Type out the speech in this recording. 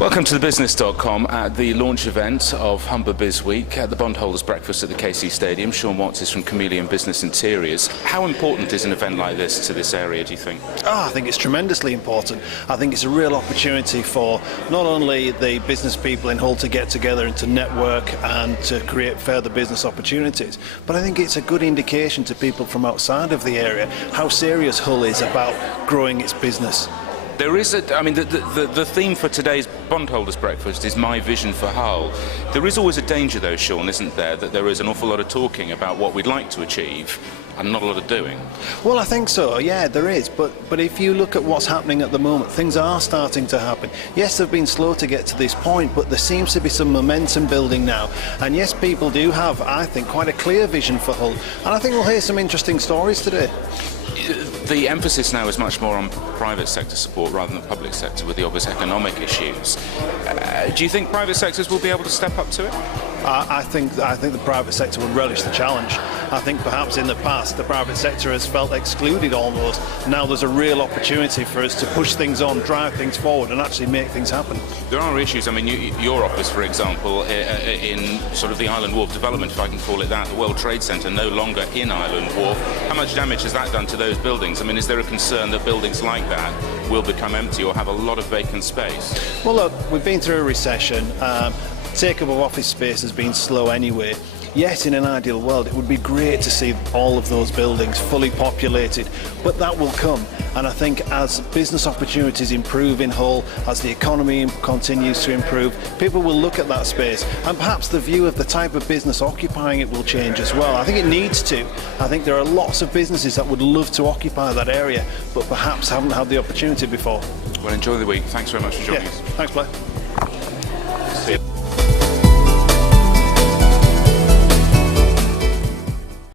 Welcome to thebusiness.com at the launch event of Humber Biz Week at the bondholders breakfast at the KC Stadium. Shaun is from Chameleon Business Interiors. How important is an event like this to this area, do you think? I think it's tremendously important. I think it's a real opportunity for not only the business people in Hull to get together and to network and to create further business opportunities, but I think it's a good indication to people from outside of the area how serious Hull is about growing its business. There is the theme for today's bondholders breakfast is my vision for Hull. There is always a danger though, Shaun, isn't there, that there is an awful lot of talking about what we'd like to achieve and not a lot of doing? Well, I think so, yeah, there is, but if you look at what's happening at the moment, things are starting to happen. Yes, they've been slow to get to this point, but there seems to be some momentum building now, and yes, people do have, I think, quite a clear vision for Hull, and I think we'll hear some interesting stories today. The emphasis now is much more on private sector support rather than public sector with the obvious economic issues. Do you think private sectors will be able to step up to it? I think the private sector will relish the challenge. I think perhaps in the past the private sector has felt excluded almost. Now there's a real opportunity for us to push things on, drive things forward and actually make things happen. There are issues. I mean, your office, for example, in sort of the Island Wharf development, if I can call it that, the World Trade Centre no longer in Island Wharf. How much damage has that done to those buildings? I mean, is there a concern that buildings like that will become empty or have a lot of vacant space? Well, look, we've been through a recession. Take-up of office space has been slow anyway. Yes, in an ideal world, it would be great to see all of those buildings fully populated, but that will come. And I think as business opportunities improve in Hull, as the economy continues to improve, people will look at that space, and perhaps the view of the type of business occupying it will change as well. I think it needs to. I think there are lots of businesses that would love to occupy that area, but perhaps haven't had the opportunity before. Well, enjoy the week. Thanks very much for joining us. Thanks, Blair. See you.